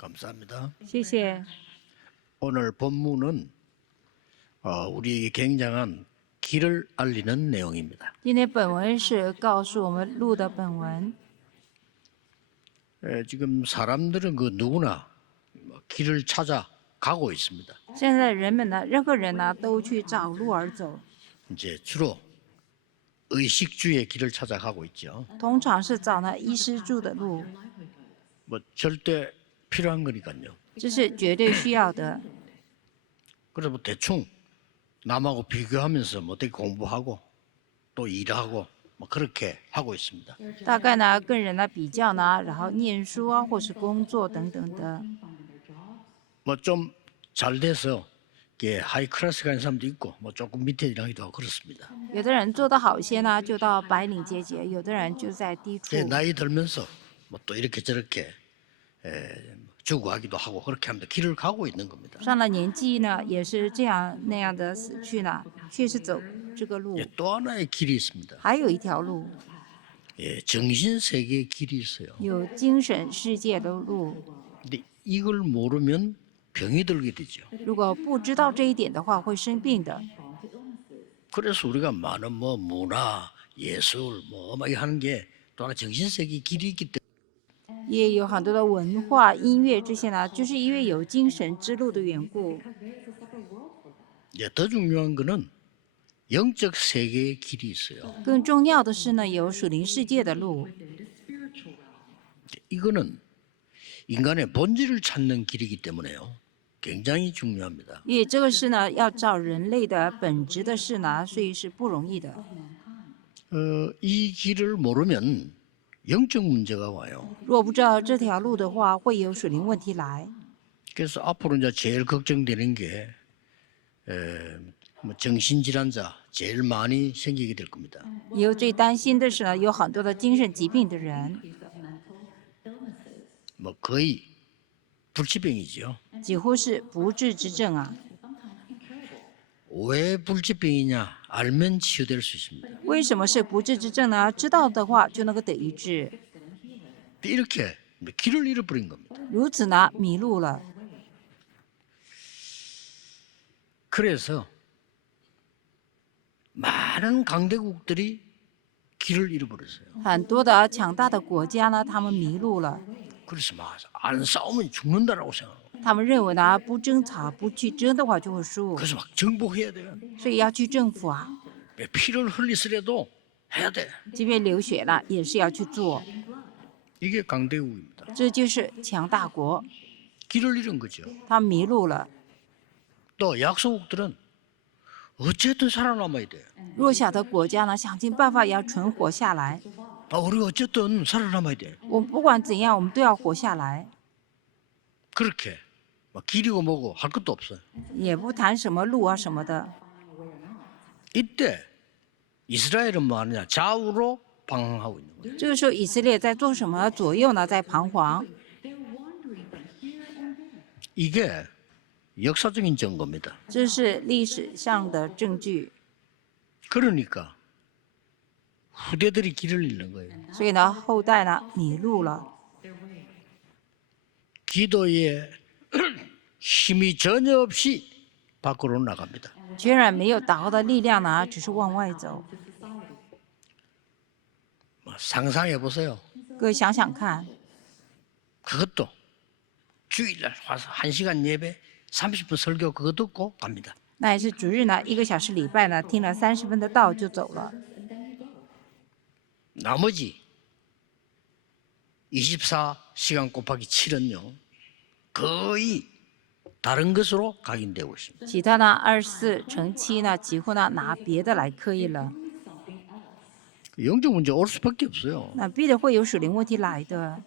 감사합니다. 谢谢。 오늘 본문은 우리에게 굉장한 길을 알리는 내용입니다. 今天本文是告诉我们路的本文。 지금 사람들은 그 누구나 길을 찾아 가고 있습니다. 现在人们呢，任何人呢，都去找路而走， 이제 주로 의식주의 길을 찾아가고 있죠. 通常是找那衣食住的路， 뭐 절대 필요한 거니까요. 这是绝对需要的。 그래서 뭐 대충 남하고 비교하면서 뭐 어떻게 공부하고 또 일하고 뭐 그렇게 하고 있습니다. 大概呢，跟人呢比较呢，然后念书啊，或是工作等等的。 뭐 좀 잘 돼서 하이 클래스 가는 사람도 있고 뭐 조금 밑에 일하기도 하고 그렇습니다. 有的人做得好些呢，就到白领阶级；有的人就在低处。 나이 들면서 뭐 또 이렇게 저렇게 죽어가기도 하고 그렇게 하면서 길을 가고 있는 겁니다. 上了年纪呢，也是这样那样的死去呢，却是走这个路。 또 하나의 길이 있습니다. 还有一条路， 정신 세계의 길이 있어요. 有精神世界的路。 근데 이걸 모르면 병이 들게 되죠. 如果不知道这一点的话，会生病的。 그래서 우리가 많은 뭐 문화, 예술 뭐 막 하는 게 또 하나 정신 세계의 길이 있기 때문에 也有很多的文化、音乐这些呢，就是因为有精神之路的缘故。 더 중요한 거는 영적 세계의 길이 있어요. 更重要的是呢，有属灵世界的路。 이거는 인간의 본질을 찾는 길이기 때문에요. 굉장히 중요합니다. 因为这个是呢，要找人类的本质的事呢，所以是不容易的。 이 길을 모르면 영적 문제가 와요. 如果不知道这条路的话，会有属灵问题来。 그래서 앞으로 이제 제일 걱정되는 게 뭐 정신질환자 제일 많이 생기게 될 겁니다. 以后最担心的是呢，有很多的精神疾病的人， 뭐 거의 불치병이죠. 几乎是不治之症啊。 왜 불치병이냐 알면 치유될 수 있습니다. 为什么是不治之症呢？知道的话就能够得医治。 이렇게 길을 잃어버린 겁니다. 如此呢，迷路了。 그래서 많은 강대국들이 길을 잃어버렸어요. 很多的强大的国家呢，他们迷路了。 그래서 막 안 싸우면 죽는다라고 생각하고 他们认为呢，不争吵、不去争的话就会输， 그래서 막 정복해야 돼요. 所以要去征服啊。 피를 흘리더라도 해야 돼. 即便流血了，也是要去做。 이게 강대국입니다. 这就是强大国， 길을 잃은 거죠. 他迷路了。 또 약소국들은 어쨌든 살아남아야 돼. 弱小的国家呢，想尽办法也要存活下来。 우리가 어쨌든 살아남아야 돼. 我们不管怎样，我们都要活下来， 그렇게 막 길이고 뭐고 할 것도 없어요. 也不谈什么路啊什么的。 이때 이스라엘은 뭐 하느냐 좌우로 방황하고 있는 거예요. 这个时候，以色列在做什么？左右呢，在彷徨。 이게 역사적인 증거입니다. 这是历史上的证据。 그러니까 후대들이 길을 잃는 거예요. 所以呢，后代呢迷路了， 기도에 힘이 전혀 없이 밖으로 나갑니다. 全然没有祷告的力量呢，只是往外走。 상상해 보세요. 各位想想看， 그것도 주일날 와서 1시간 예배 30분 설교 그거 듣고 갑니다. 那也是主日呢，1个小时礼拜呢，听了30分的道就走了。 나머지 24시간 곱하기 7은요 거의 다른 것으로 각인되고 있습니다. 其他呢，24乘7呢，几乎呢拿别的来刻意了， 영적 문제 올 수밖에 없어요. 那必然会有属灵问题来的。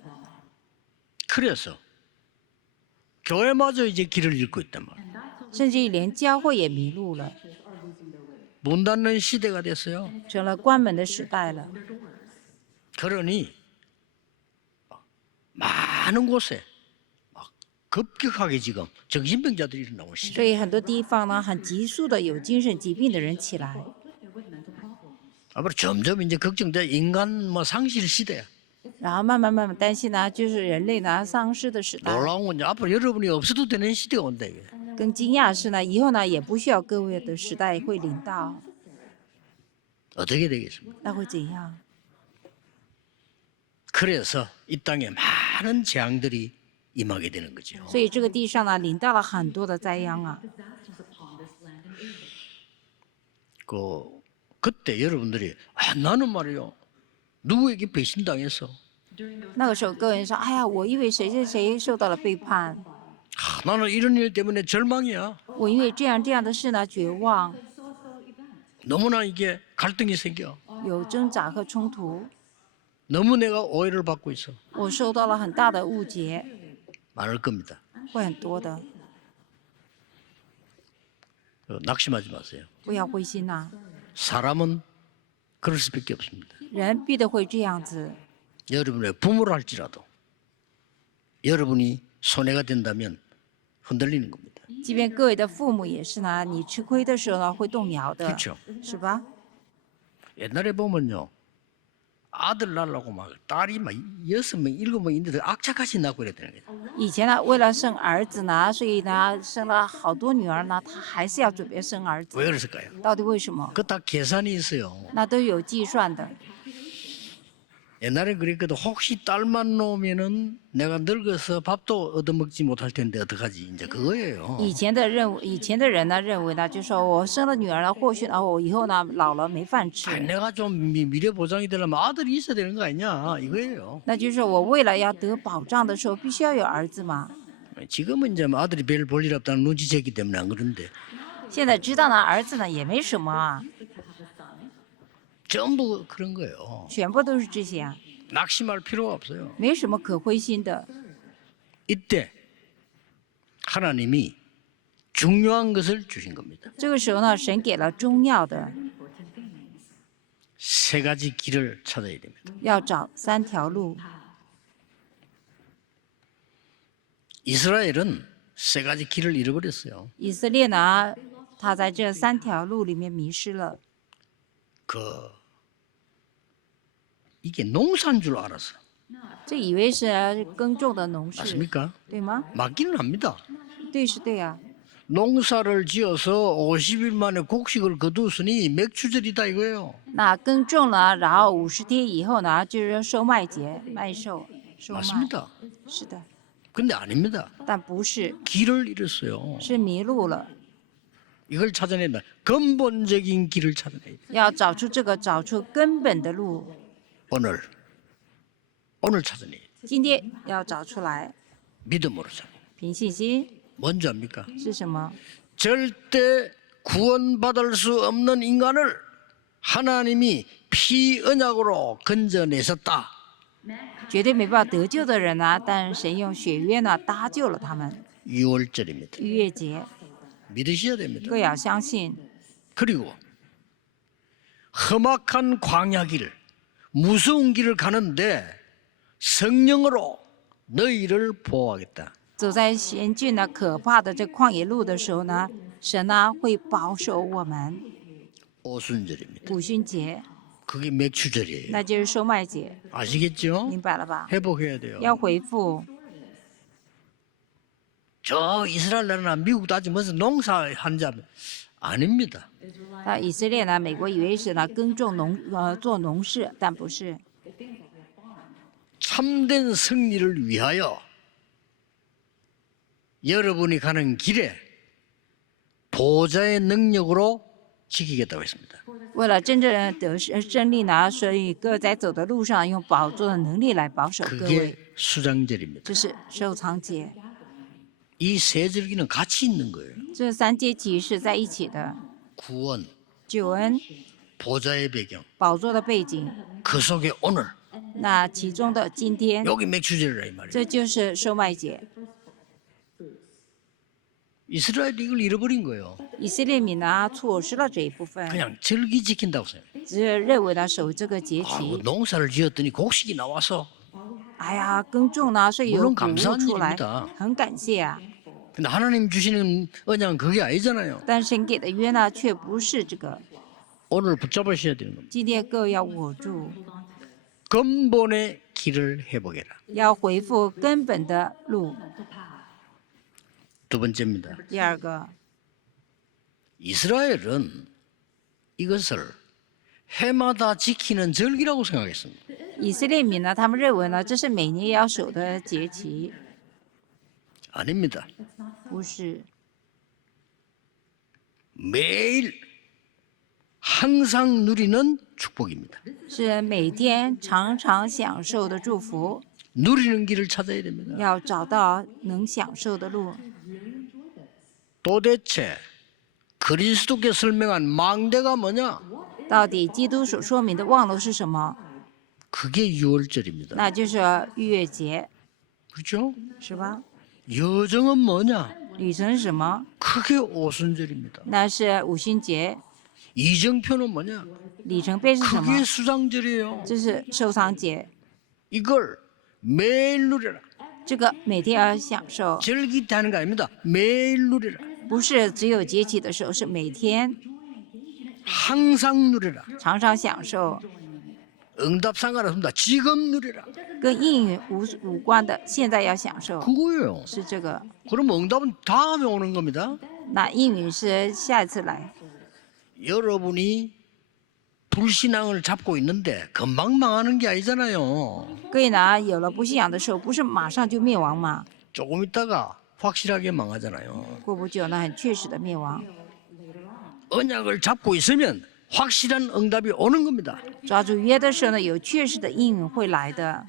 그래서 교회마저 이제 길을 잃고 있단 말이에요. 甚至于连教会也迷路了， 문 닫는 시대가 됐어요. 成了关门的时代了。 그러니 많은 곳에 막 급격하게 지금 정신병자들이 일어나고 있어요. 所以很多地方呢，很急速的有精神疾病的人起来。 앞으로 점점 이제 걱정돼 인간 뭐 상실 시대야. 然后慢慢担心呢，就是人类呢丧失的时代。 놀라운 건 이제 앞으로 여러분이 없어도 되는 시대가 온다 이게. 更惊讶的是呢，以后呢也不需要各位的时代会临到， 어떻게 되겠습니까? 那会怎样？ 그래서 이 땅에 많은 재앙들이 임하게 되는 거죠. 所以这个地上呢临到了很多的灾殃啊。 그때 여러분들이 나는 말이요 누구에게 배신당했어. 那个时候，各位说：“哎呀，我因为谁谁谁受到了背叛， 나는 이런 일 때문에 절망이야. 我因为这样的事呢绝望， 너무나 이게 갈등이 생겨. 有挣扎和冲突， 너무 내가 오해를 받고 있어. 我受到了很大的误解， 많을 겁니다. 会很多的， 낙심하지 마세요. 不要灰心呐、 사람은 그럴 수밖에 없습니다. 人必定会这样子。 여러분의 부모를 할지라도 여러분이 손해가 된다면 흔들리는 겁니다. 即便各位的父母也是呢，你吃亏的时候呢会动摇的， 그렇죠. 是吧？ 옛날에 보면요 아들 낳으려고 막 딸이 막 6명, 7명 있는데 악착같이 낳고 이래야 되는 거예요. 以前呢，为了生儿子呢，所以呢生了好多女儿呢，他还是要准备生儿子。 왜 그랬을까요? 到底为什么？ 그 다 계산이 있어요. 那都有计算的。 옛날에 그랬거든. 혹시 딸만 놓으면은 내가 늙어서 밥도 얻어먹지 못할 텐데 어떡하지? 이제 그거예요. 以前的人呢认为呢，就说我生了女儿了，或许呢我以后呢老了没饭吃。 내가 좀 미래 보장이 되려면 아들이 있어야 되는 거 아니냐? 이거예요. 那就是我为了要得保障的时候，必须要有儿子嘛。 지금은 이제 뭐 아들이 별 볼 일 없다는 눈치채기 때문에 안 그런데 现在知道呢，儿子呢也没什么啊， 전부 그런 거예요. 全部都是这些啊， 낙심할 필요가 없어요. 没什么可灰心的。 이때 하나님이 중요한 것을 주신 겁니다. 这个时候呢，神给了重要的， 세 가지 길을 찾아야 됩니다. 要找3条路。 이스라엘은 세 가지 길을 잃어버렸어요. 以色列呢，他在这3条路里面迷失了。 이게 농사인 줄 알았어. 这以为是耕种的农事， 맞습니까? 对吗？ 맞기는 합니다. 对，是对啊。 농사를 지어서 50일 만에 곡식을 거두었으니 맥추절이다 이거예요. 那耕种了，然后50天以后呢，就是收麦节、麦收、收麦。 맞습니다. 是的， 근데 아닙니다. 但不是， 길을 잃었어요. 是迷路了。 이걸 찾아낸다. 근본적인 길을 찾아내야 돼. 要找出根本的路， 오늘 찾아내야 돼. 今天要找出来。 믿음으로 찾아. 凭信心 뭔지 압니까? 是什么？ 절대 구원받을 수 없는 인간을 하나님이 피 언약으로 건져내셨다. 绝对没办法得救的人呢，但神用血约呢搭救了他们。 6월절입니다. 逾越节， 믿으셔야 됩니다. 各要相信。 그리고 험악한 광야 길, 무서운 길을 가는데 성령으로 너희를 보호하겠다. 走在险峻的、可怕的这旷野路的时候呢，神呢会保守我们。 오순절입니다. 五旬节， 그게 맥추절이에요. 那就是收麦节， 아시겠죠? 明白了吧？ 회복해야 돼요. 要回复。 저 이스라엘 나라나 미국도 아직 무슨 농사하는 자 아닙니다. 那以色列呢，美国以为是呢耕种做农事，但不是。 참된 승리를 위하여 여러분이 가는 길에 보호자의 능력으로 지키겠다고 했습니다. 为了真正得胜利呢，所以各位在走的路上用宝座的能力来保守各位。 그게 수장절입니다. 这是收藏节， 이 세 절기는 같이 있는 거예요. 这3节期是在一起的。 구원, 救恩， 보좌의 배경, 宝座的背景， 그 속에 오늘, 那其中的今天， 여기 맥추절이라 이 말이에요. 这就是收麦节。 이스라엘이 이걸 잃어버린 거예요. 以色列民呢错失了这一部分， 그냥 절기 지킨다고 생각해요. 只是认为呢守这个节 아이고, 期。 농사를 지었더니 곡식이 나와서 哎呀，耕种呢，所以有 물론 谷物 감사한 出来 일입니다. ，很感谢啊。 근데 하나님 주시는 언약은 그게 아니잖아요. 但神给的约呢，却不是这个。 오늘 붙잡으셔야 되는 겁니다. 今天各位要握住， 근본의 길을 회복해라. 要恢复根本的路。 두 번째입니다. 第二个， 이스라엘은 이것을 해마다 지키는 절기라고 생각했습니다. 以色列民呢，他们认为呢，这是每年要守的节期， 아닙니다. 不是， 매일 항상 누리는 축복입니다. 是每天常常享受的祝福。 누리는 길을 찾아야 됩니다. 要找到能享受的路。 도대체 그리스도께 설명한 망대가 뭐냐? 到底基督所说明的望路是什么？ 그게 유월절입니다. 那就是逾越节， 그렇죠? 是吧？ 여정은 뭐냐? 旅程是什么？ 그게 오순절입니다. 那是五旬节。 이정표는 뭐냐? 里程碑是什么？ 그게 수상절이에요. 这是受伤节。 이걸 매일 누려라. 这个每天要享受， 절기 때 하는 거 아닙니다. 매일 누려라. 不是只有节气的时候，是每天 항상 누려라. 常常享受， 응답 상관없습니다. 지금 누려라. 跟应允无关的，现在要享受， 그거예요. 是这个。 그럼 응답은 다음에 오는 겁니다. 那应允是下一次来。 여러분이 불신앙을 잡고 있는데 금방 망하는 게 아니잖아요. 各位呢，有了不信仰的时候，不是马上就灭亡吗？ 조금 있다가 확실하게 망하잖아요. 过不久呢，很确实的灭亡。 언약을 잡고 있으면 확실한 응답이 오는 겁니다. 抓住约的时候呢，有确实的应允会来的。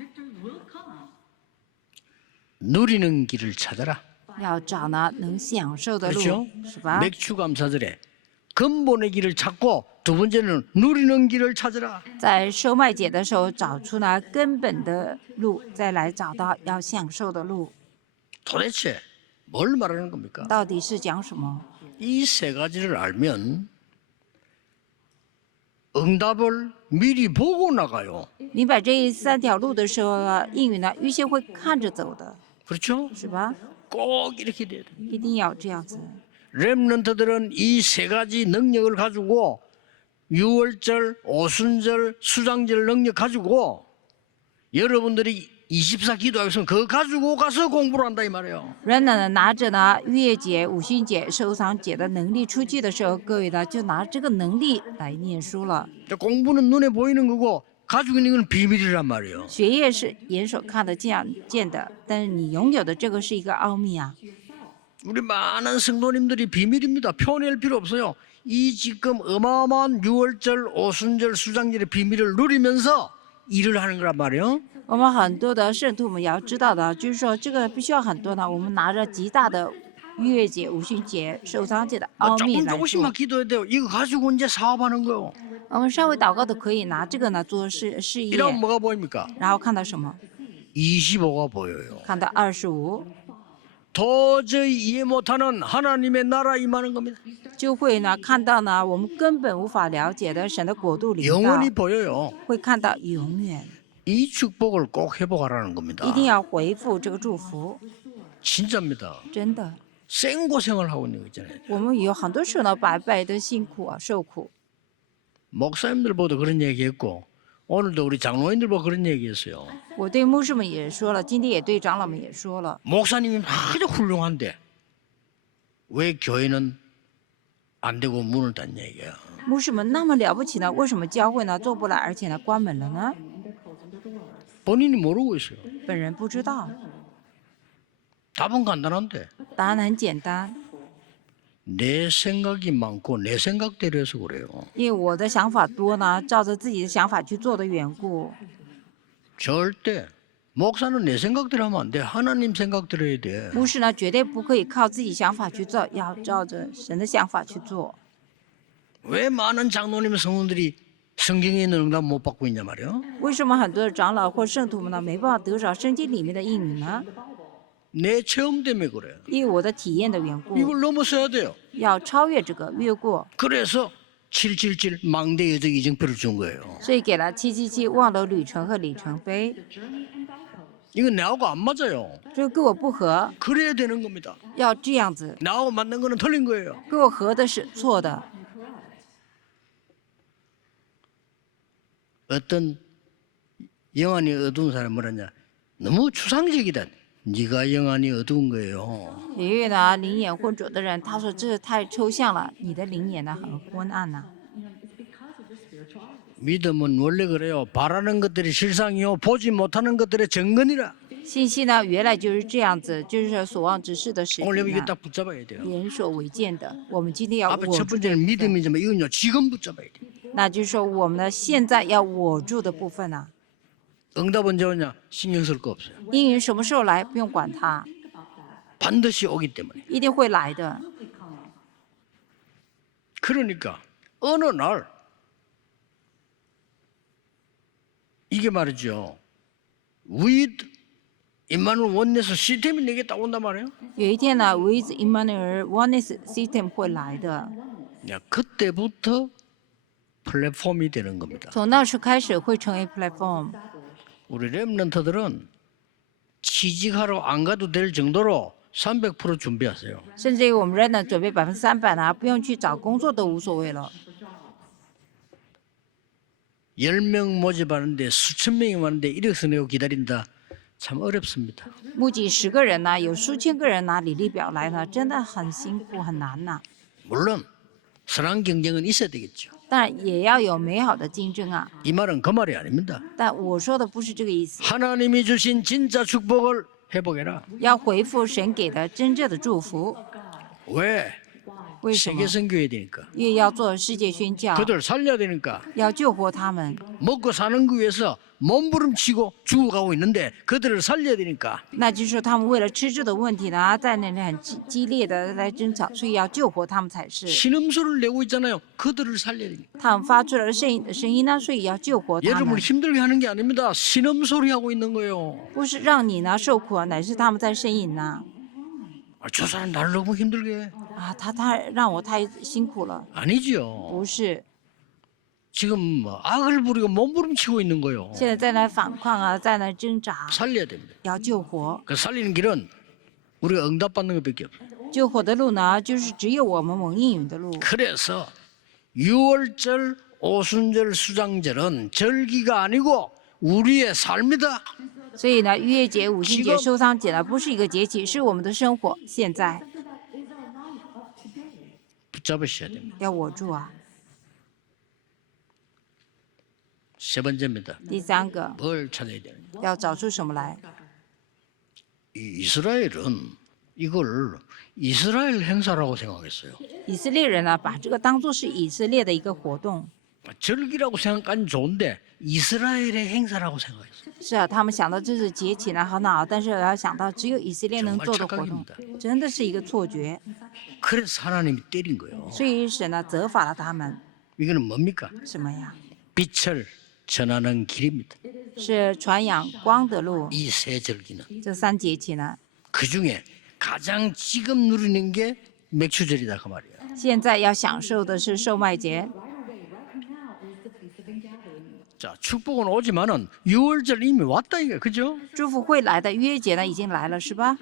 누리는 길을 찾아라. 要找呢能享受的 그렇죠? 路，是吧？ 맥추감사절에 근본의 길을 찾고 두 번째는 누리는 길을 찾으라. 在收麦节的时候，找出呢根本的路，再来找到要享受的路， 도대체 뭘 말하는 겁니까? 到底是讲什么？ 이 세 가지를 알면 응답을 미리 보고 나가요. 明白这三条路的时候呢，应允呢预先会看着走的， 그렇죠? 是吧？ 꼭 이렇게 돼야 돼. 一定要这样子。 렘넌트들은 이 세 가지 능력을 가지고 유월절, 오순절, 수장절 능력 가지고 여러분들이 24 기도하겠으면 그거 가지고 가서 공부를 한다 이 말이에요. 人呢拿着呢逾越节、五旬节、收藏节的能力出去的时候，各位呢就拿这个能力来念书了。 공부는 눈에 보이는 거고 가지고 있는 건 비밀이란 말이에요. 学业是眼所看得见的，但是你拥有的这个是一个奥秘啊。 우리 많은 성도님들이 비밀입니다. 표현할 필요 없어요. 이 지금 어마어마한 유월절, 오순절, 수장절의 비밀을 누리면서 일을 하는 거란 말이에요. 我们很多的圣徒们也要知道的，就是说这个必须要很多呢。我们拿着极大的逾越节、五旬节、守藏节的奥秘 조금 来做 조금씩만 。 기도해야 돼요. 이거 가지고 이제 사업하는 거요. 我们稍微祷告的可以拿这个呢做事业， 이러면 뭐가 보입니까? 然后看到什么？ 25가 보여요. 看到25， 도저히 이해 못하는 하나님의 나라 임하는 겁니다. 就会呢看到呢我们根本无法了解的神的国度领导， 영원히 보여요. 会看到永远。 이 축복을 꼭 회복하라는 겁니다. 一定要回复这个祝福， 진짜입니다. 真的。 생고생을 하고 있는 거 있잖아요. 我们有很多时候呢白白的辛苦啊，受苦。 목사님들 보도 그런 얘기했고 오늘도 우리 장로인들 보고 그런 얘기했어요. 我对牧师们也说了，今天也对长老们也说了。 목사님이 아주 훌륭한데 왜 교회는 안 되고 문을 닫냐 얘기야. 牧师们那么了不起呢，为什么教会呢做不来，而且呢关门了呢？ 본인이 모르고 있어요. 本人不知道， 답은 간단한데 答案很简单， 내 생각이 많고 내 생각대로 해서 그래요. 因为我的想法多呢，照着自己的想法去做的缘故。 절대 목사는 내 생각대로 하면 안 돼. 하나님 생각대로 해야 돼. 牧师呢绝对不可以靠自己想法去做，要照着神的想法去做。 왜 많은 장로님 성도들이 성경에 있는 응답 못 받고 있냐 말이야. 为什么很多的长老或圣徒们呢没办法得着圣经里面的应允呢？ 내 체험 때문에 그래. 因为我的体验的缘故， 이걸 넘어서야 돼요. 要超越这个，越过， 그래서 777 망대 여정 이정표를 준 거예요. 所以给了777望楼旅程和里程碑。 이건 나하고 안 맞아요. 这个跟我不合， 그래야 되는 겁니다. 要这样子， 나하고 맞는 거는 틀린 거예요. 跟我合的是错的。 어떤 영안이 어두운 사람 뭐라냐? 너무 추상적이다. 네가 영안이 어두운 거예요. 也有呢灵眼浑浊的人，他说这太抽象了，你的灵眼呢很昏暗呐、 믿음은 원래 그래요. 바라는 것들이 실상이요, 보지 못하는 것들의 증거니라. 信息呢原来就是这样子，就是所望之事的实 오늘 体 이게 呢， 딱 붙잡아야 돼요. 人所为见的。我们今天要 앞에 握 첫 住这 번째는 部分， 믿음이지만 이건요, 지금 붙잡아야 돼. 那就是说我们呢现在要握住的部分呢、 응답 언제 오냐? 신경 쓸 거 없어요. 应允什么时候来不用管它， 반드시 오기 때문에. 一定会来的。 그러니까 어느 날 이게 말이죠. with 임마누엘 원내스 시스템이 내게 딱 온단 말이에요. 有一天呢，with Emmanuel Oneness System 会来的， 야, 그때부터 플랫폼이 되는 겁니다. 从那时开始会成为 platform。 우리 렘넌트들은 취직하러 안 가도 될 정도로 300% 준비하세요. 甚至于我们人呢准备300%呢，不用去找工作都无所谓了。 10명 모집하는데 수천 명이 왔는데 이력서 내고 기다린다. 참 어렵습니다. 募集10个人呢，有数千个人拿履历表来呢，真的很辛苦很难呐、 물론 선한 경쟁은 있어야 되겠죠. 当然也要有美好的竞争啊。 이 말은 그 말이 아닙니다. 但我说的不是这个意思， 하나님이 주신 진짜 축복을 회복해라. 要回复神给的真正的祝福。 왜? 为什么 세계 ？ 선교해야 되니까. 因为要做世界宣教， 그들 살려야 되니까. 要救活他们。 먹고 사는 그 위해서 몸부림치고 죽어가고 있는데 그들을 살려야 되니까. 那就是说，他们为了吃住的问题呢，在那里很激烈的来争吵，所以要救活他们才是。 신음소리를 내고 있잖아요. 그들을 살려야 되니까. 他们发出来的声音呢，所以要救活他 여러분을 们， 힘들게 하는 게 아닙니다. 신음소리 하고 있는 거예요. 不是让你呢受苦，乃是他们在呻吟呢。 아, 저 사람 나를 너무 힘들게 해. 啊，他让我太辛苦了， 아니죠. 不是。 지금 뭐 악을 부리고 몸부림치고 있는 거예요. 现在在那反抗啊，在那挣扎， 살려야 됩니다. 要救活。 그 살리는 길은 우리가 응답받는 것밖에 없어요. 救活的路呢，就是只有我们蒙应允的路。 그래서 유월절, 오순절, 수장절은 절기가 아니고 우리의 삶이다. 所以呢，逾越节、五旬节、 지금 收仓节呢，不是一个节气，是我们的生活。现在 붙잡으셔야 됩니다. 要握住啊。 세 번째입니다. 第三个， 뭘 찾아야 되느냐. 要找出什么来？ 이스라엘은 이걸 이스라엘 행사라고 생각했어요. 以色列人呢，把这个当做是以色列的一个活动。 절기라고 생각하면 좋은데 이스라엘의 행사라고 생각했어요. 是啊，他们想到这是节气呢很好，但是要想到只有以色列能做的活动，真的是一个错觉。 그래서 하나님이 때린 거예요. 所以神呢责罚了他们。 이거는 뭡니까? 什么呀？ 빛을 전하는 길입니다. 是传扬光的路。 이 세 절기는 这3节气呢， 그 중에 가장 지금 누리는 게 맥추절이다 그 말이에요. 现在要享受的是售卖节。 자, 축복은 오지만은 6월절 이미 왔다 이게 그죠? 祝福会来的，逾越节呢已经来了，是吧？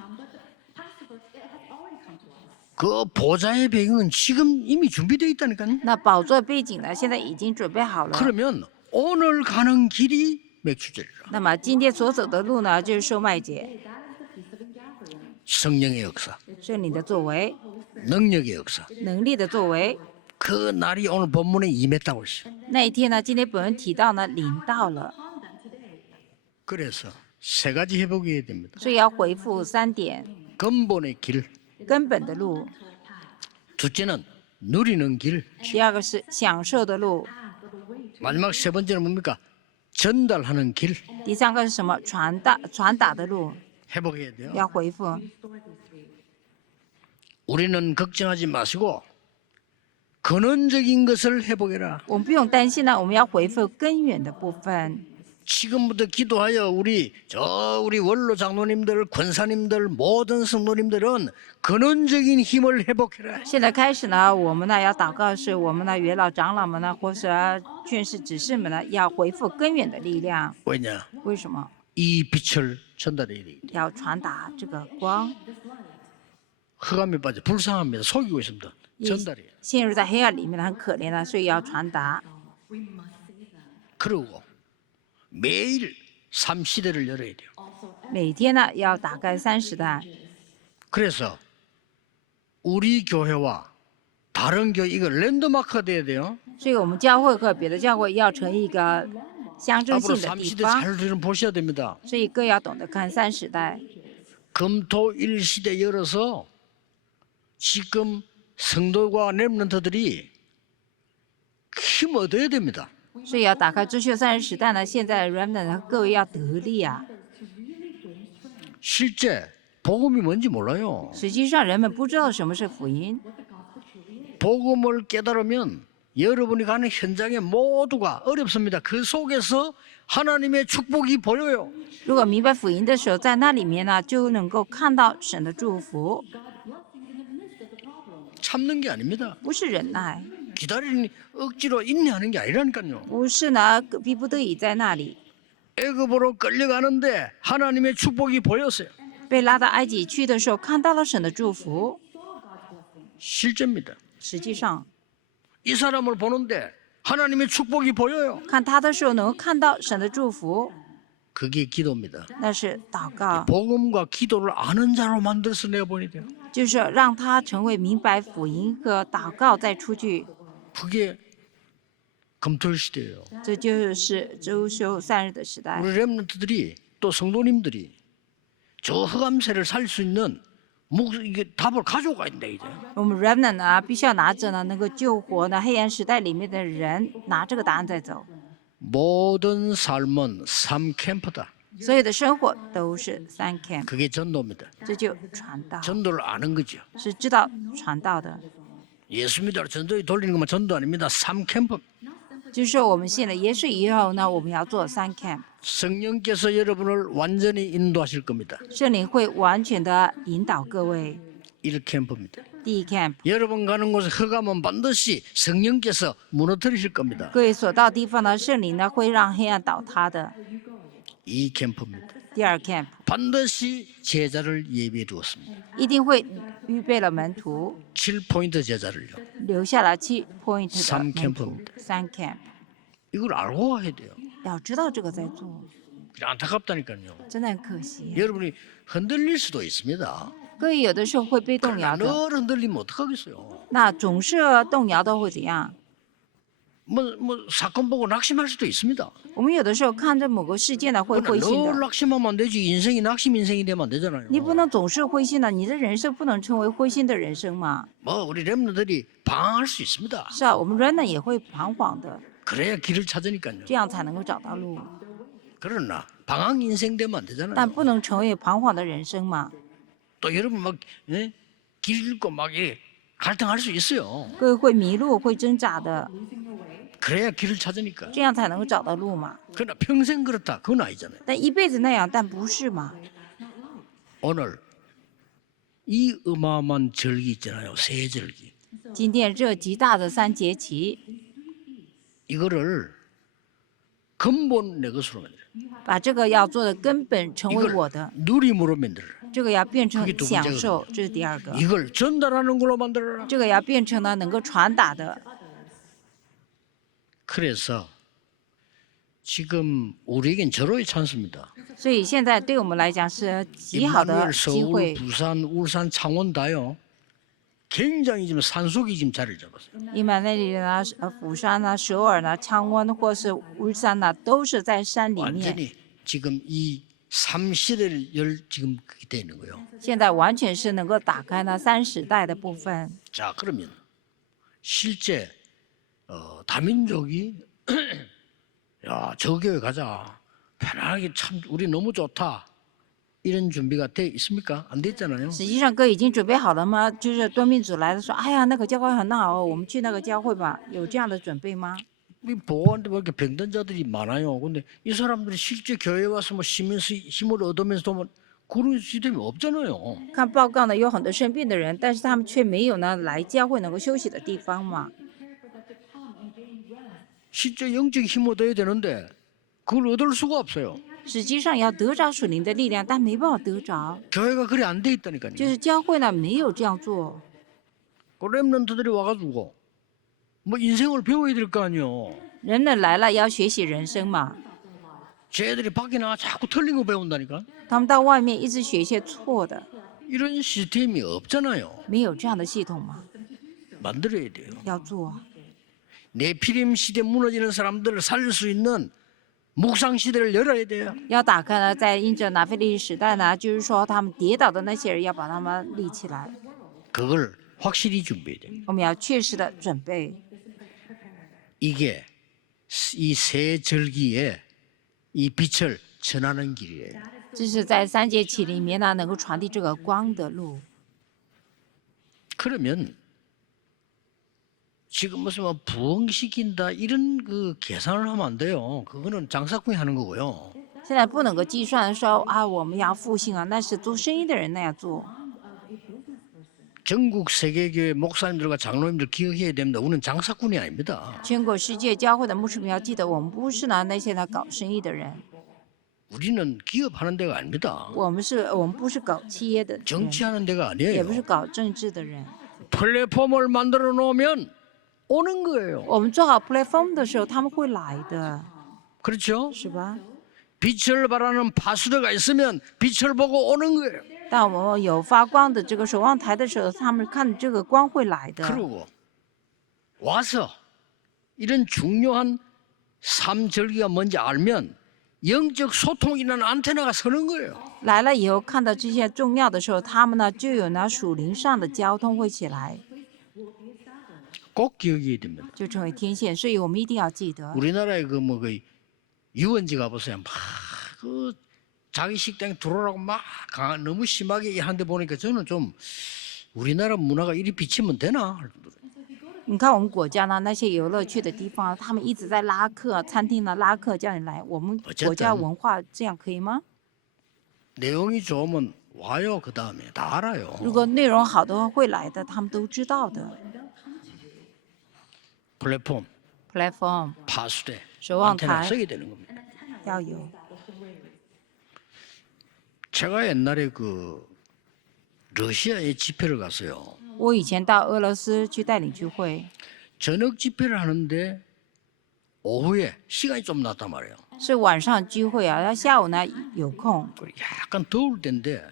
그 보좌의 배경은 지금 이미 준비되어 있다니까요. 那宝座背景呢，现在已经准备好了。 그러면 오늘 가는 길이 맥추절이라. 那么今天所走的路呢，就是售卖节， 성령의 역사, 圣灵的作为， 능력의 역사. 能力的作为。 그 날이 오늘 본문에 임했다고 했어요. 那一天呢，今天本文提到呢，临到了， 그래서 세 가지 회복해야 됩니다. 所以要回复3点： 근본의 길, 根本的路， 둘째는 누리는 길, 第二个是享受的路， 마지막 세 번째는 뭡니까? 전달하는 길. 第三个是什么？传达的路， 회복해야 돼요. 要回复。 우리는 걱정하지 마시고 근원적인 것을 회복해라. 我们不用担心呢，我们要回复根源的部分。 지금부터 기도하여 우리 원로 장로님들, 권사님들, 모든 성도님들은 근원적인 힘을 회복해라. 现在开始呢，我们呢要祷告，是我们的元老长老们呢，或是劝士执事们呢，要回复根源的力量。 왜냐? 为什么？ 이 빛을 전달해야 돼. 要传达这个光。 흑암에 빠져 불쌍합니다. 속이고 있습니다. 전달해요. 陷入在黑暗里面呢，很可怜的，所以要传达。 그리고 매일 3시대를 열어야 돼요. 每天呢要打开30代。 그래서 우리 교회와 다른 교회 이거 랜드마크가 돼야 돼요. 所以我们教会和别的教会要成一个象征 앞으로 性的地 3시대 方， 잘 우리는 보셔야 됩니다. 所以更要懂得看30代。 금토일 시대 열어서 지금 성도과 렘넌트들이 힘 얻어야 됩니다. 所以要打开追求30时代呢，现在 remnant 各位要得力啊！ 실제 복음이 뭔지 몰라요. 实际上人们不知道什么是福音， 복음을 깨달으면 여러분이 가는 현장에 모두가 어렵습니다. 그 속에서 하나님의 축복이 보여요. 如果明白福音的时候，在那里面呢就能够看到神的祝福， 참는 게 아닙니다. 不是忍耐， 기다리니 억지로 인내하는 게 아니라니까요. 不是呢逼不得已在那里 애굽으로 끌려가는데 하나님의 축복이 보였어요. 被拉到埃及去的时候，看到了神的祝福。 실제입니다. 实际上 이 사람을 보는데 하나님의 축복이 보여요. 看他的时候，能够看到神的祝福， 그게 기도입니다. 那是祷告， 복음과 기도를 아는 자로 만들어서 내보내야 돼요. 就是让他成为明白福音和祷告再出去。 그게 금토일 시대예요. 这就是周休3日的时代。 우리 렘넌트들이 또 성도님들이 저 흑암세를 살 수 있는 이게 답을 가지고 가야 된다 이제. 我们 remnant 呢，必须要拿着呢，能够救活呢黑暗时代里面的人，拿这个答案再走。 모든 삶은 3캠프다. 所有的生活都是3 camp， 그게 전도입니다. 这就传道， 전도를 아는 거죠. 是知道传道的。 예수 믿으러 전도에 돌리는 것만 전도 아닙니다. 3캠프. 就是说我们信了耶稣以后呢，我们要做3 camp， 성령께서 여러분을 완전히 인도하실 겁니다. 圣灵会完全的引导各位。 1캠프입니다. 第1 camp， 여러분 가는 곳에 흑암은 반드시 성령께서 무너뜨리실 겁니다. 各位所到地方呢，圣灵呢会让黑暗倒塌的。 2캠프입니다. 第2 camp， 반드시 제자를 예비해 두었습니다. 一定会预备了門徒， 7포인트 제자를요. 留下了7 point 的 3门 camp 徒。3 camp， 이걸 알고 해야 돼요. 要知道这个在做， 안타깝다니까요. 真的很可惜。 여러분이 흔들릴 수도 있습니다. 各位有的时候会被动摇 그러나 的， 늘 흔들리면 어떡하겠어요. 那总是动摇的会怎样？ 뭐 사건 보고 낙심할 수도 있습니다. 我们有的时候看着某个事件呢会 그러나 灰心 늘 的， 낙심하면 안 되지. 인생이 낙심 인생이 되면 안 되잖아요. 你不能总是灰心的，你的人生不能成为灰心的人生嘛。 뭐 우리 렘너들이 방황할 수 있습니다. 是啊，我们人呢也会彷徨的， 그래야 길을 찾으니까요. 这样才能够找到路， 그러나 방황 인생 되면 안 但 되잖아요. 不能成为彷徨的人生嘛。 또 여러분 막 길 잃고 막 갈등할 수 있어요. 各位会迷路，会挣扎的， 그래야 길을 찾으니까. 这样才能够找到路嘛。 그러나 평생 그렇다. 그건 아니잖아요. 但一辈子那样，但不是嘛。 오늘 이 어마어마한 절기 있잖아요. 세 절기. 今天这极大的3节期， 이거를 근본 내 것으로 만들어. 把这个要做的根本成为我 이걸 的， 누림으로 만들어. 这个要变成 그게두 享 번째거든요 受，这是第2个。 이걸 전달하는 걸로 만들어라. 这个要变成呢能够传达的。 그래서 지금 우리에겐 절호의 찬스입니다. 所以现在对我们来讲是极好的 임마누엘 机 서울, 会。 부산, 울산, 창원 다요. 굉장히 지금 산속이 지금 자리를 잡았어요. 伊曼内里呢、釜山呢、首尔呢、창원或是울산呢，都是在山里面。 완전히 지금 이 3시대를 열 지금 그게 돼 있는 거예요. 现在完全是能够打开呢30代的部分。 자 그러면 실제 다민족이 야 저 교회 가자 편하게 참 우리 너무 좋다 이런 준비가 돼 있습니까? 안 돼 있잖아요. 实际上，哥已经准备好了吗？就是多民族来的说，哎呀，那个教会很好哦，我们去那个教会吧。有这样的准备吗？ 이 보호하는데 왜 이렇게 병든 자들이 많아요. 근데 이 사람들이 실제 교회에 와서 뭐 힘을 얻으면서 도면 그런 시스템이 없잖아요. 看报告呢，有很多生病的人，但是他们却没有呢来教会能够休息的地方嘛。 실제 영적 힘을 얻어야 되는데 그걸 얻을 수가 없어요. 实际上要得着属灵的力量，但没办法得着， 교회가 그래 안 돼 있다니까요. 就是教会呢没有这样做。 그 렘넌트들이 와가지고 뭐 인생을 배워야 될 거 아니요. 人呢来了要学习人生嘛， 쟤들이 밖에 나가 자꾸 틀린 거 배운다니까. 他们到外面一直学一些错的， 이런 시스템이 없잖아요. 没有这样的系统吗？ 만들어야 돼요. 要做啊。 네피림 시대 무너지는 사람들을 살릴 수 있는 묵상 시대를 열어야 돼요. 要打开呢，在印着拿腓力时代呢，就是说他们跌倒的那些人，要把他们立起来。 그걸 확실히 준비해야 돼요. 我们要确实的准备， 이게 이 새 절기에 이 빛을 전하는 길이에요. 这是在三节期里面呢，能够传递这个光的路。 그러면 지금 무슨 뭐 부흥시킨다 이런 그 계산을 하면 안 돼요. 그거는 장사꾼이 하는 거고요. 现在不能够计算说啊，我们要复兴啊，那是做生意的人那样做。 전국 세계교회 목사님들과 장로님들 기억해야 됩니다. 우리는 장사꾼이 아닙니다. 全国世界教会的牧师们要记得，我们不是呢那些呢搞生意的人， 우리는 기업하는 데가 아닙니다. 我们不是搞企业的人， 정치하는 데가 也 아니에요. 不是搞政治的人。 플랫폼을 만들어 놓으면 오는 거예요. 我们做好 platform 的时候，他们会来的， 그렇죠? 是吧？ 빛을 발하는 파수대가 있으면 빛을 보고 오는 거예요. 当我们有发光的这个守望台的时候，他们看这个光会来的。 그리고 와서 이런 중요한 삼절기가 뭔지 알면 영적 소통이 있는 안테나가 서는 거예요. 来了以后看到这些重要的时候，他们呢就有呢属灵上的交通会起来， 꼭 기억해야 됩니다. 就成为天线。所以我们一定要记得。 우리나라에 그 뭐 그 유원지 가보세요. 막 그 자기 식당에 들어오라고 막 너무 심하게 하는데 보니까 저는 좀 우리나라 문화가 이리 비치면 되나? 你看我们国家呢，那些游乐区的地方，他们一直在拉客，餐厅呢拉客叫你来，我们国家文化这样可以吗？ 내용이 좋으면 와요. 그 다음에 다 알아요. 如果内容好的话会来的，他们都知道的。 플랫폼, platform 파수대, 守望 안테나 台 서게 되는 겁니다. 要有。 제가 옛날에 그 러시아에 집회를 갔어요. 我以前到俄罗斯去带领聚会， 저녁 집회를 하는데 오후에 시간이 좀 났단 말이에요. 是晚上聚会啊，他下午呢有空， 약간 더울 때인데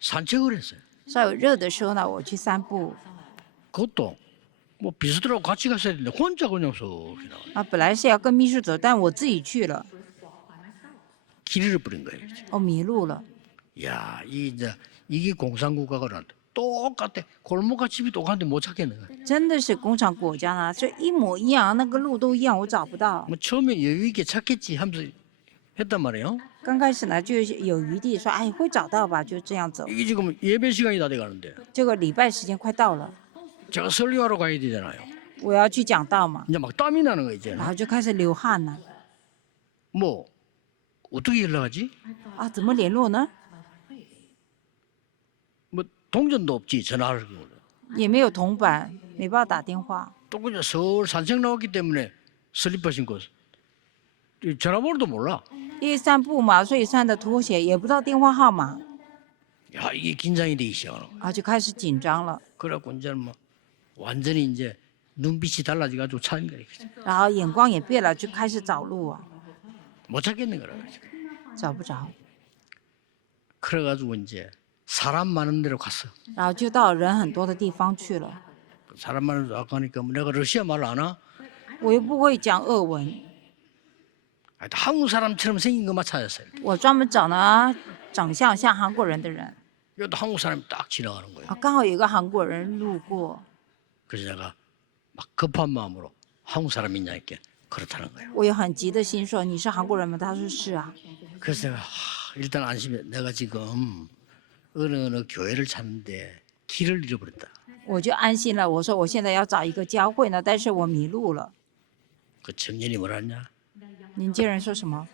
산책을 했어요. 稍有热的时候呢，我去散步。 그것도 뭐 비서들하고 같이 갔어야 되는데 혼자 그냥 서啊，本来是要跟秘书走，但我自己去了， 길 잃어버린 거예요. 我迷路了。 야, 이게 공산국가가 똑같아. 골목과 집이 똑같은데 못 찾겠는 거야. 真的是工厂国家呢，这一模一样，那个路都一样，我找不到。 뭐 처음에 여유 있게 찾겠지 하면서 했단 말이에요. 刚开始呢，就有余地说，哎，会找到吧，就这样走。 이게 지금 예배 시간이 다 돼가는데 这个礼拜时间快到了， 제가 설교하러 가야 되잖아요. 我要去讲道嘛， 이제 막 땀이 나는 거 이제. 然后就开始流汗了。 뭐 어떻게 연락하지? 啊，怎么联络呢？ 뭐 동전도 없지 전화할 경우. 也没有铜板，没办法打电话。 또 그냥 서울 산책 나왔기 때문에 슬리퍼 신고 이 전화번호도 몰라. 因为散步嘛，所以穿的拖鞋，也不知道电话号码， 야 이게 긴장이 되기 시작하는. 啊，就开始紧张了， 그래갖고 이제 뭐 완전히 이제 눈빛이 달라져가지고 찾는 거야. 然后眼光也变了，就开始找路啊， 못 찾겠는 거라. 找不着， 그래가지고 이제 사람 많은 데로 갔어. 然后就到人很多的地方去了。 사람 많은 데로 가니까 뭐 내가 러시아 말 아나? 我又不会讲俄文， 하여튼 한국 사람처럼 생긴 것만 찾았어요. 我专门找呢长相像韩国人的人， 여기도 한국 사람이 딱 지나가는 거예요. 啊，刚好有一个韩国人路过， 그래서 내가 막 급한 마음으로 한국 사람이냐 이렇게 그렇다는 거예요. 我也很急的心说你是韩国人吗？他说是啊， 그래서 내가 일단 안심해. 내가 지금 어느 교회를 찾는데 길을 잃어버렸다. 我就安心了。我说我现在要找一个教会呢，但是我迷路了。 그 청년이 뭐라냐? 年轻人说什么？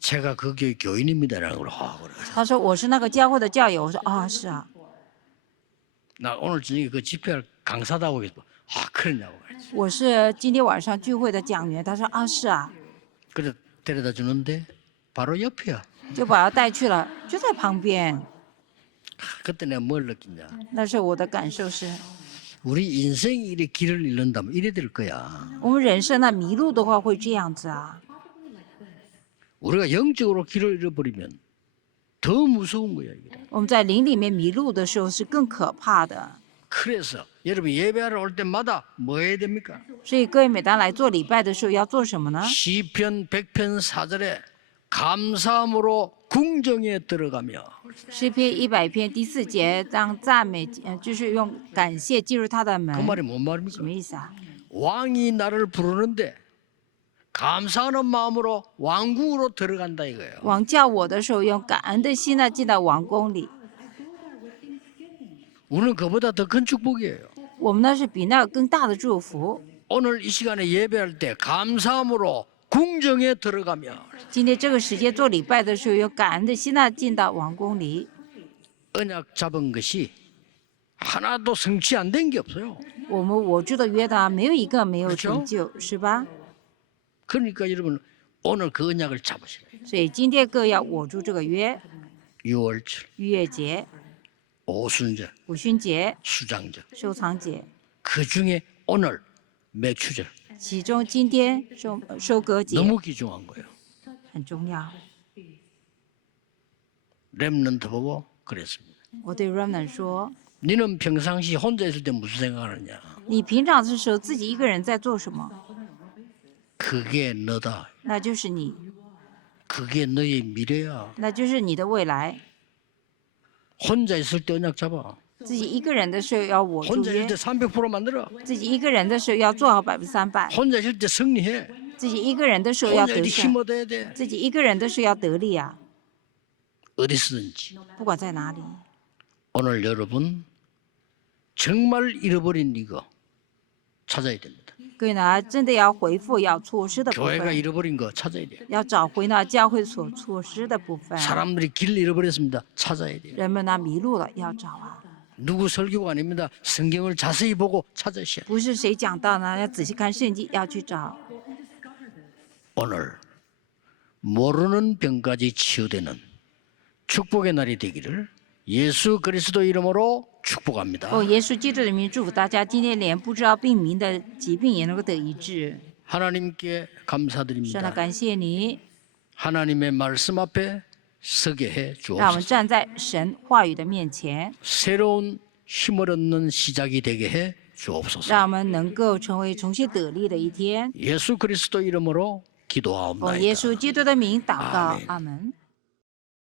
제가 그 교회 교인입니다라는 걸 하고 그래. 他说我是那个教会的教友。我说啊，是啊。 나 오늘 저녁에 그 집회할 강사다고 해서 아 그러냐고. 我是今天晚上聚会的讲员。他说啊，是啊， 그래 데려다 주는데 바로 옆이야. 就把他带去了，就在旁边。 그때 내가 뭘 느끼냐? 那时候我的感受是， 우리 인생이 이래 길을 잃는다면 이래 될 거야. 我们人生呢迷路的话会这样子啊。 우리가 영적으로 길을 잃어버리면 더 무서운 거야. 이게. 我们在灵里面迷路的时候是更可怕的。 그래서 여러분 예배하러 올 때마다 뭐 해야 됩니까? 所以各位每当来做礼拜的时候要做什么呢？ 시편 100편 4절에 감사함으로 궁정에 들어가며 诗篇100篇第4节，当赞美，就是用感谢进入他的 그 门， 말이 뭔 什 말입니까? 么意思啊？ 왕이 나를 부르는데 감사하는 마음으로 왕궁으로 들어간다 이거예요. 王叫我的时候，用感恩的心呢进到王宫里。 우리는 그보다 더 큰 축복이에요. 我们呢是比那更大的祝福。 오늘 이 시간에 예배할 때 감사함으로 궁정에 들어가며 今天这个时间做礼拜的时候，用感恩的心呢进到王宫里。 언약 잡은 것이 하나도 성취 안 된 게 없어요. 我们握住的约呢，没有一个没有成就，是吧？ 그러니까 여러분 오늘 그 언약을 잡으시라. 所以今天各要握住这个约。 6월절, 逾越节、 오순절, 五旬节、 수장절. 收藏节， 그 중에 오늘 매추절 其中今天收割节 너무 귀중한 거예요. 很重要。 렘넌트 보고 그랬습니다. 我对 Remnant 说 너는 평상시 혼자 있을 때 무슨 생각하느냐? ：“你平常的时候自己一个人在做什么？ 그게 너다. 那就是你， 그게 너의 미래야. 那就是你的未来。 혼자 있을 때 언약 잡아. 自己一个人的时候要握住 혼자 있을 约， 때 300% 만들어. 自己一个人的时候要做好300%， 혼자 있을 때 승리해. 自己一个人的时候要 혼자 得 있을 때 胜， 힘 얻어야 돼. 自己一个人的时候要得力啊！ 어디서든지. 不管在哪里， 오늘 여러분 정말 잃어버린 이거 찾아야 됩니다. 各位呢真的要回复要错失的部 교회가 分， 잃어버린 거 찾아야 돼요. 要找回呢教会所错失的部分。 사람들이 길 잃어버렸습니다. 찾아야 돼요. 人们呢迷路了，要找啊！ 누구 설교가 아닙니다. 성경을 자세히 보고 찾으셔야 돼요. 不是谁讲到呢，要仔细看圣经，要去找。 오늘 모르는 병까지 치유되는 축복의 날이 되기를 예수 그리스도 이름으로 축복합니다. 耶稣基督的名祝福大家，今天连不知道病名的疾病也能够得医治。 하나님께 神啊， 감사드립니다. 感谢你， 하나님의 말씀 앞에 서게 해 让我们 주옵소서. 站在神话语的面前， 새로운 힘을 얻는 시작이 되게 해 주옵소서. 让我们能够成为重新得力的一天。 예수 그리스도 이름으로 奉耶稣 기도하옵나이다. 基督的名祷告 아멘 ，阿门。